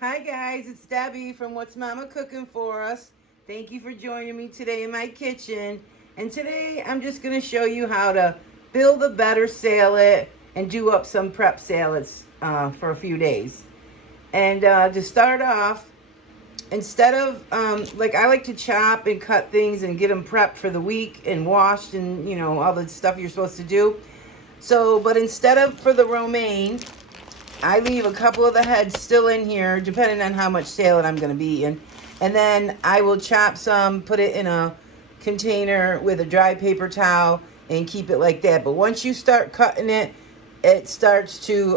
Hi guys, it's Debbie from What's Mama Cooking For Us. Thank you for joining me today in my kitchen. And today I'm just going to show you how to build a better salad and do up some prep salads for a few days. And to start off, instead of, like I like to chop and cut things and get them prepped for the week and washed and, all the stuff you're supposed to do. So, but instead of for the romaine, I leave a couple of the heads still in here, depending on how much salad I'm going to be eating. And then I will chop some, put it in a container with a dry paper towel, and keep it like that. But once you start cutting it, it starts to,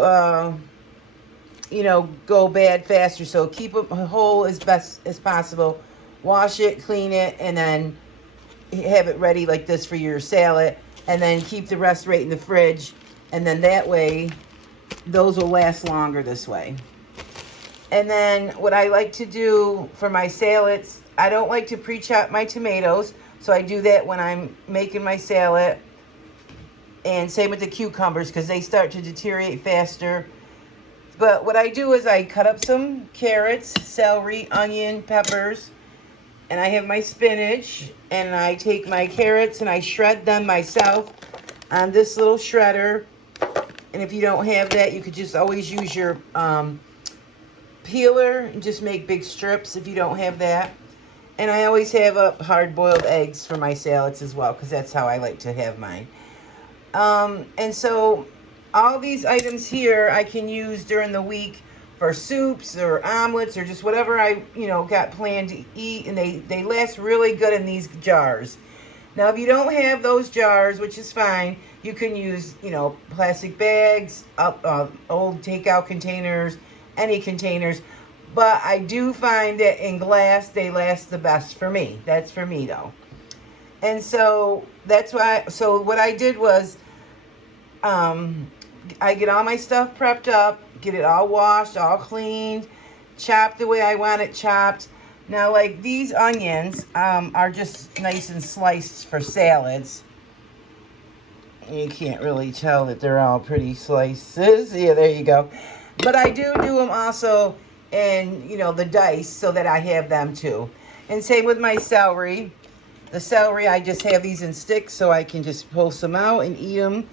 go bad faster. So keep it whole as best as possible. Wash it, clean it, and then have it ready like this for your salad. And then keep the rest right in the fridge. And then that way, those will last longer this way. And then what I like to do for my salads, I don't like to pre-chop my tomatoes, so I do that when I'm making my salad. And same with the cucumbers, because they start to deteriorate faster. But what I do is I cut up some carrots, celery, onion, peppers, and I have my spinach, and I take my carrots and I shred them myself on this little shredder. And if you don't have that, you could just always use your peeler and just make big strips if you don't have that. And I always have up hard-boiled eggs for my salads as well, because that's how I like to have mine. And so all these items here I can use during the week for soups or omelets or just whatever I, got planned to eat. And they last really good in these jars. Now, if you don't have those jars, which is fine, you can use, plastic bags, old takeout containers, any containers. But I do find that in glass, they last the best for me. That's for me, though. And so that's why, so what I did was, I get all my stuff prepped up, get it all washed, all cleaned, chopped the way I want it chopped. Now, like these onions are just nice and sliced for salads. You can't really tell that they're all pretty slices. Yeah, there you go. But I do them also in, the dice so that I have them too. And same with my celery. The celery, I just have these in sticks so I can just pull some out and eat them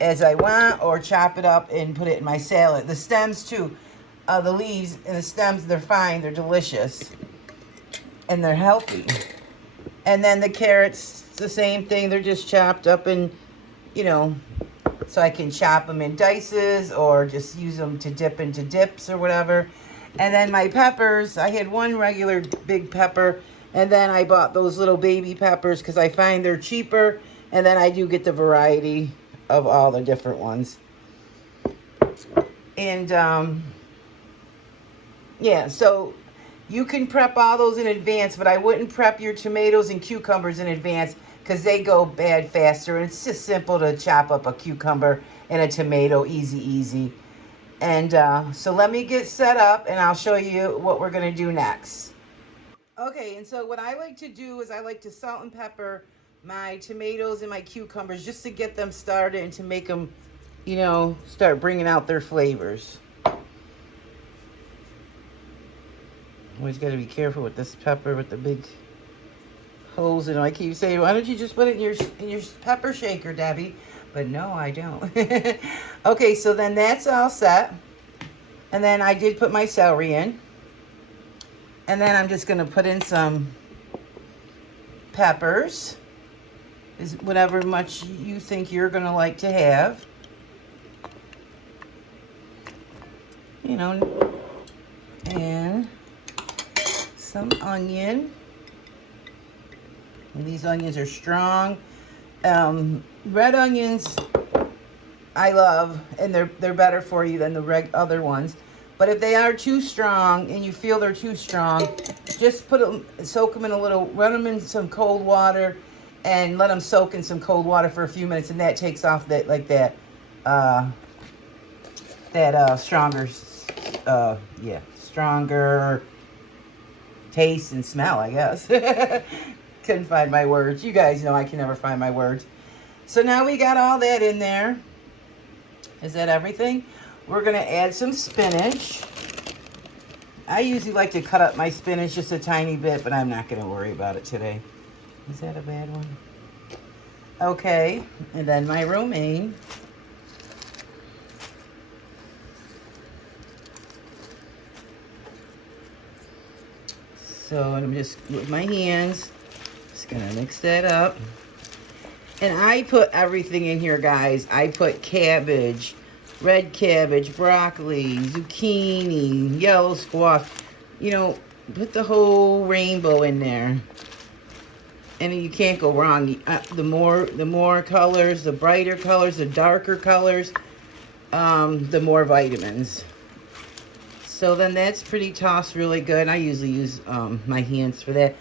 as I want, or chop it up and put it in my salad. The stems too. The leaves and the stems, they're fine. They're delicious. And they're healthy. And then the carrots, the same thing. They're just chopped up and, so I can chop them in dices or just use them to dip into dips or whatever. And then my peppers, I had one regular big pepper, and then I bought those little baby peppers because I find they're cheaper. And then I do get the variety of all the different ones. And, yeah, so you can prep all those in advance, but I wouldn't prep your tomatoes and cucumbers in advance because they go bad faster. And it's just simple to chop up a cucumber and a tomato, easy. And so let me get set up and I'll show you what we're going to do next. Okay, and so what I like to do is I like to salt and pepper my tomatoes and my cucumbers just to get them started and to make them, start bringing out their flavors. Always got to be careful with this pepper with the big holes in it. I keep saying, why don't you just put it in your pepper shaker, Debbie? But no, I don't. Okay, so then that's all set. And then I did put my celery in. And then I'm just going to put in some peppers. Is whatever much you think you're going to like to have. And some onion. And these onions are strong. Red onions I love, and they're better for you than the other ones. But if they are too strong and you feel they're too strong, just soak them in run them in some cold water and let them soak in some cold water for a few minutes, and that takes off that stronger taste and smell, I guess. Couldn't find my words. You guys know I can never find my words. So now we got all that in there. Is that everything? We're going to add some spinach. I usually like to cut up my spinach just a tiny bit, but I'm not going to worry about it today. Is that a bad one? Okay, and then my romaine. So I'm just, with my hands, just going to mix that up. And I put everything in here, guys. I put cabbage, red cabbage, broccoli, zucchini, yellow squash. You know, put the whole rainbow in there. And you can't go wrong. The more colors, the brighter colors, the darker colors, the more vitamins. So then that's pretty tossed really good. I usually use my hands for that.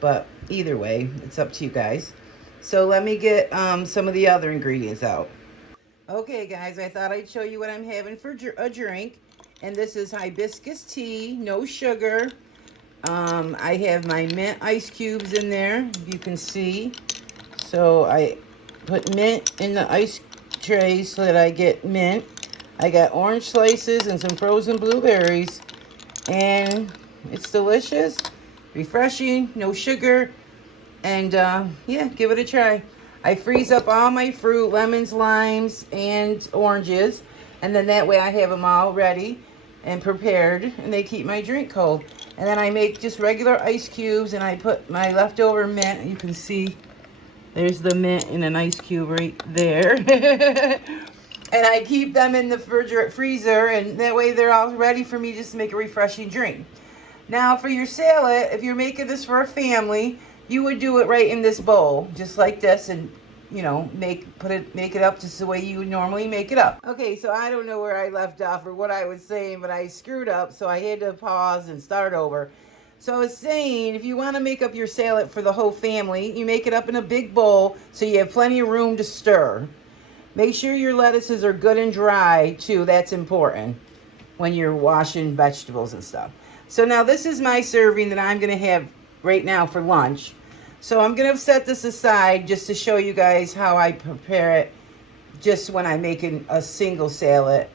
But either way, it's up to you guys. So let me get some of the other ingredients out. Okay, guys, I thought I'd show you what I'm having for a drink. And this is hibiscus tea, no sugar. I have my mint ice cubes in there, if you can see. So I put mint in the ice tray so that I get mint. I got orange slices and some frozen blueberries. And it's delicious, refreshing, no sugar. And yeah, give it a try. I freeze up all my fruit, lemons, limes, and oranges. And then that way I have them all ready and prepared. And they keep my drink cold. And then I make just regular ice cubes. And I put my leftover mint. You can see there's the mint in an ice cube right there. And I keep them in the freezer. And that way they're all ready for me just to make a refreshing drink. Now for your salad, if you're making this for a family, you would do it right in this bowl, just like this, and you know, make it up just the way you would normally make it up. Okay, so I don't know where I left off or what I was saying, but I screwed up, so I had to pause and start over. So I was saying, if you want to make up your salad for the whole family, you make it up in a big bowl so you have plenty of room to stir. Make sure your lettuces are good and dry too. That's important when you're washing vegetables and stuff. So now this is my serving that I'm going to have right now for lunch. So I'm going to set this aside just to show you guys how I prepare it just when I'm making a single salad.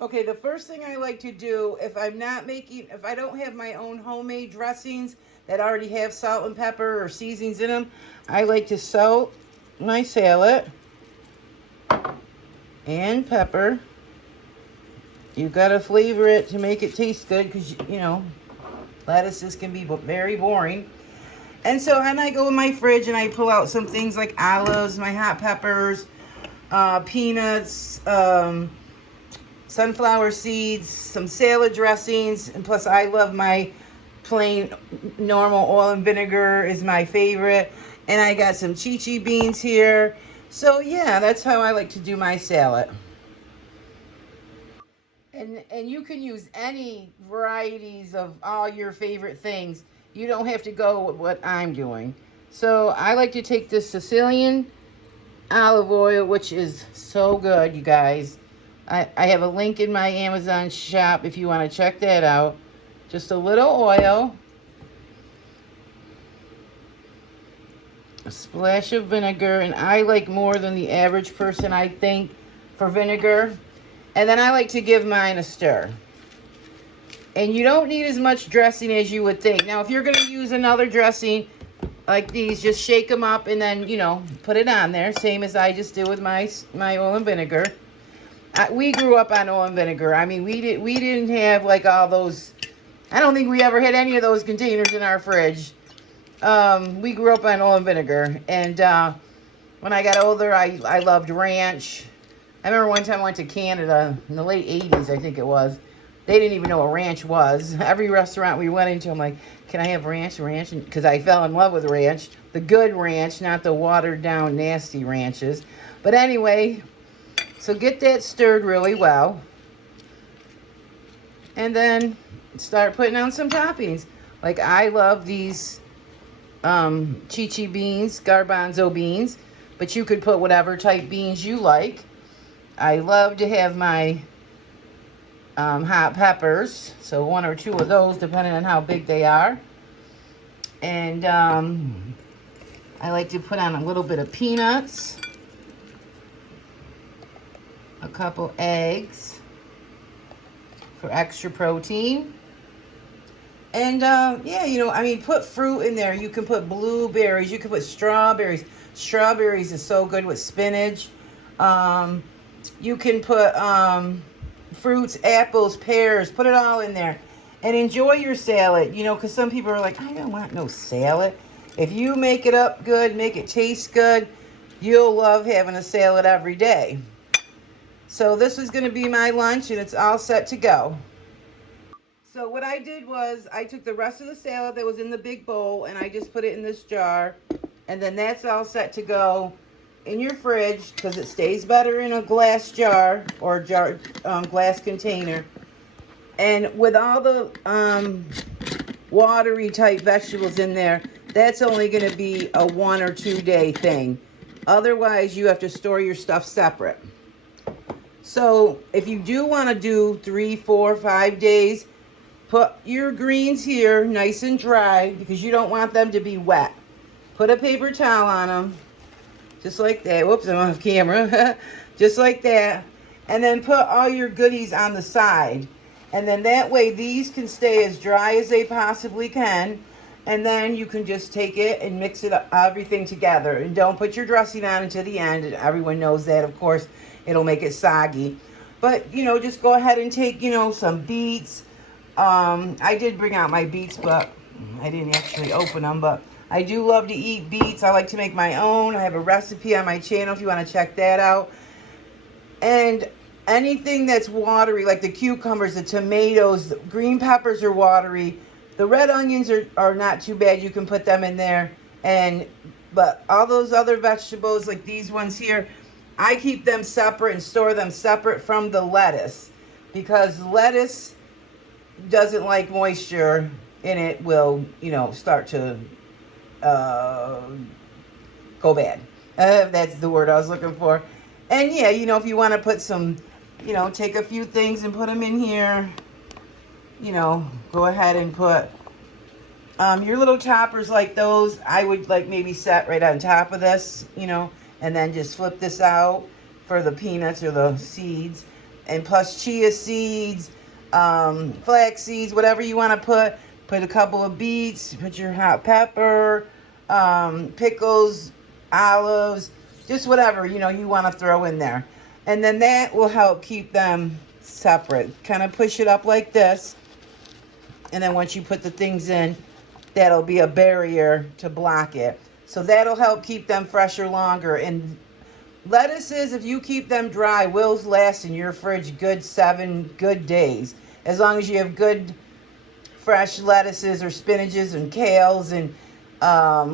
Okay, the first thing I like to do, if I don't have my own homemade dressings that already have salt and pepper or seasonings in them, I like to salt my salad and pepper. You've got to flavor it to make it taste good because, you know, lettuces can be very boring. And so then I go in my fridge and I pull out some things like olives, my hot peppers, peanuts, sunflower seeds, some salad dressings, and plus I love my plain normal oil and vinegar is my favorite. And I got some chickpea beans here. So yeah, that's how I like to do my salad. And you can use any varieties of all your favorite things. You don't have to go with what I'm doing. So I like to take this Sicilian olive oil, which is so good, you guys. I have a link in my Amazon shop if you want to check that out. Just a little oil. A splash of vinegar. And I like more than the average person, I think, for vinegar. And then I like to give mine a stir. And you don't need as much dressing as you would think. Now, if you're going to use another dressing like these, just shake them up and then, you know, put it on there. Same as I just did with my oil and vinegar. We grew up on oil and vinegar. I mean, we didn't have like all those. I don't think we ever had any of those containers in our fridge. We grew up on oil and vinegar. And when I got older, I loved ranch. I remember one time I went to Canada in the late 80s, I think it was. They didn't even know what ranch was. Every restaurant we went into, I'm like, can I have ranch? Because I fell in love with ranch. The good ranch, not the watered down, nasty ranches. But anyway, so get that stirred really well. And then start putting on some toppings. Like I love these chickpea beans, garbanzo beans. But you could put whatever type beans you like. I love to have my hot peppers, so 1 or 2 of those depending on how big they are. And I like to put on a little bit of peanuts, a couple eggs, for extra protein. And yeah, you know, I mean, put fruit in there. You can put blueberries. You can put strawberries. Strawberries is so good with spinach. Um, you can put fruits, apples, pears. Put it all in there. And enjoy your salad, you know, because some people are like, I don't want no salad. If you make it up good, make it taste good, you'll love having a salad every day. So this is going to be my lunch, and it's all set to go. So what I did was I took the rest of the salad that was in the big bowl, and I just put it in this jar. And then that's all set to go in your fridge, because it stays better in a glass jar or glass container. And with all the watery type vegetables in there, that's only going to be a 1 or 2 day thing. Otherwise, you have to store your stuff separate. So if you do want to do 3, 4, 5 days, put your greens here nice and dry, because you don't want them to be wet. Put a paper towel on them, just like that. Whoops, I'm off camera. Just like that. And then put all your goodies on the side. And then that way these can stay as dry as they possibly can. And then you can just take it and mix it up, everything together. And don't put your dressing on until the end. Everyone knows that, of course. It'll make it soggy. But, you know, just go ahead and take, you know, some beets. I did bring out my beets, but I didn't actually open them. But I do love to eat beets. I like to make my own. I have a recipe on my channel if you want to check that out. And anything that's watery, like the cucumbers, the tomatoes, the green peppers are watery. The red onions are not too bad. You can put them in there. But all those other vegetables, like these ones here, I keep them separate and store them separate from the lettuce, because lettuce doesn't like moisture, and it will, you know, start to go bad. That's the word I was looking for. And yeah, you know, if you want to put some, you know, take a few things and put them in here, you know, go ahead and put your little toppers like those. I would like maybe set right on top of this, you know, and then just flip this out for the peanuts or the seeds. And plus chia seeds, flax seeds, whatever you want to put. Put a couple of beets, put your hot pepper, pickles, olives, just whatever, you know, you want to throw in there. And then that will help keep them separate. Kind of push it up like this. And then once you put the things in, that'll be a barrier to block it. So that'll help keep them fresher longer. And lettuces, if you keep them dry, will last in your fridge good 7 good days. As long as you have good fresh lettuces or spinaches and kales and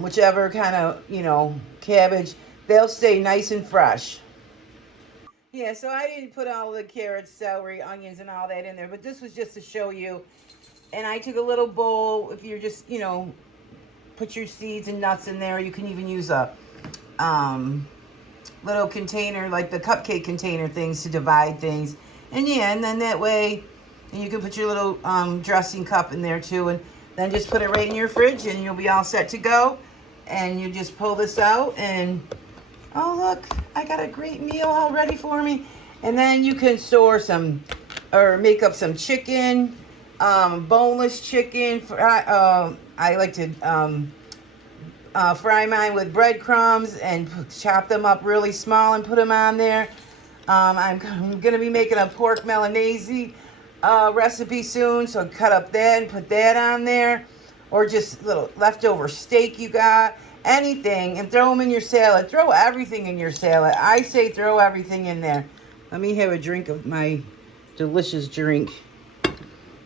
whichever kind of, you know, cabbage, they'll stay nice and fresh. Yeah, so I didn't put all the carrots, celery, onions, and all that in there, but this was just to show you. And I took a little bowl. If you're just, you know, put your seeds and nuts in there. You can even use a little container, like the cupcake container things, to divide things. And yeah, and then that way, and you can put your little dressing cup in there too, and then just put it right in your fridge, and you'll be all set to go. And you just pull this out, and oh look, I got a great meal all ready for me. And then you can store some, or make up some chicken, boneless chicken. I like to fry mine with breadcrumbs and chop them up really small and put them on there. I'm going to be making a pork Milanese recipe soon, so cut up that and put that on there, or just little leftover steak you got, anything, and throw them in your salad. Throw everything in your salad. I say throw everything in there. Let me have a drink of my delicious drink.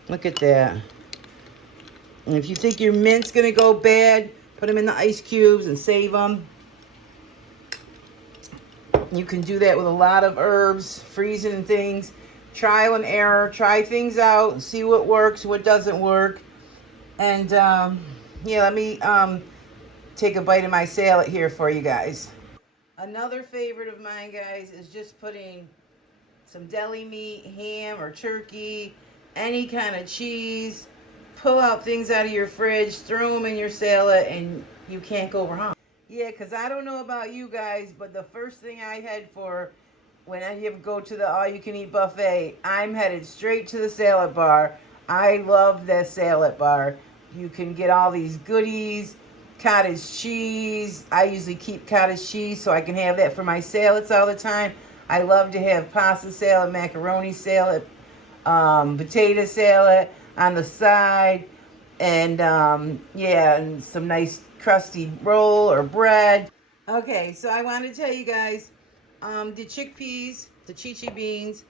Look at that. And if you think your mint's gonna go bad, put them in the ice cubes and save them. You can do that with a lot of herbs, freezing things. Trial and error. Try things out. See what works, what doesn't work. And yeah, let me take a bite of my salad here for you guys. Another favorite of mine, guys, is just putting some deli meat, ham or turkey, any kind of cheese. Pull out things out of your fridge, throw them in your salad, and you can't go wrong. Yeah, because I don't know about you guys, but the first thing I had for when you go to the all-you-can-eat buffet, I'm headed straight to the salad bar. I love that salad bar. You can get all these goodies, cottage cheese. I usually keep cottage cheese so I can have that for my salads all the time. I love to have pasta salad, macaroni salad, potato salad on the side, and yeah, and some nice crusty roll or bread. Okay, so I want to tell you guys, the chickpeas, the chichi beans,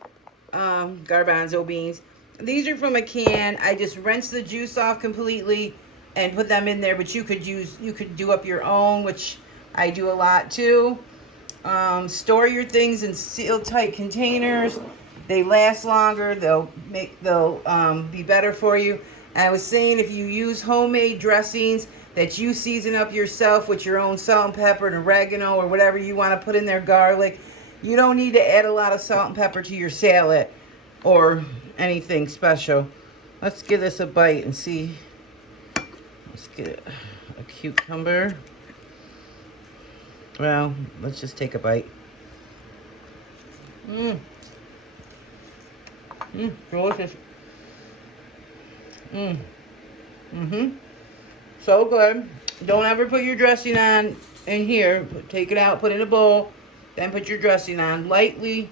garbanzo beans. These are from a can. I just rinse the juice off completely and put them in there, but you could do up your own, which I do a lot too. Store your things in sealed tight containers. They last longer. They'll be better for you. And I was saying, if you use homemade dressings that you season up yourself with your own salt and pepper and oregano or whatever you want to put in there, garlic, you don't need to add a lot of salt and pepper to your salad or anything special. Let's give this a bite and see. Let's get a cucumber. Well, let's just take a bite. Delicious. So good. Don't ever put your dressing on in here. Take it out, put it in a bowl, then put your dressing on lightly.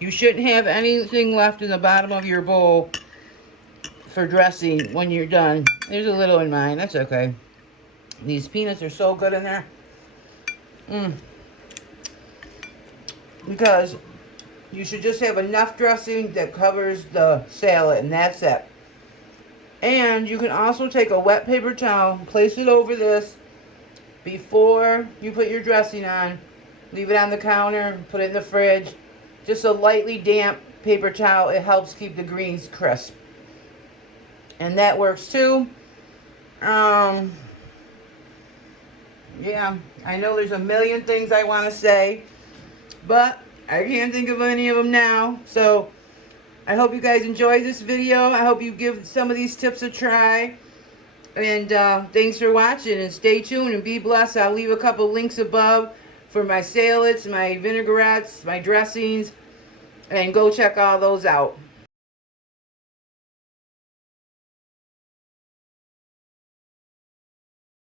You shouldn't have anything left in the bottom of your bowl for dressing when you're done. There's a little in mine. That's okay. These peanuts are so good in there. Because you should just have enough dressing that covers the salad, and that's it. And you can also take a wet paper towel, place it over this before you put your dressing on. Leave it on the counter, put it in the fridge. Just a lightly damp paper towel. It helps keep the greens crisp. And that works too. Yeah, I know there's a million things I want to say, but I can't think of any of them now. So I hope you guys enjoyed this video. I hope you give some of these tips a try. And thanks for watching, and stay tuned and be blessed. I'll leave a couple links above for my salads, my vinaigrettes, my dressings, and go check all those out.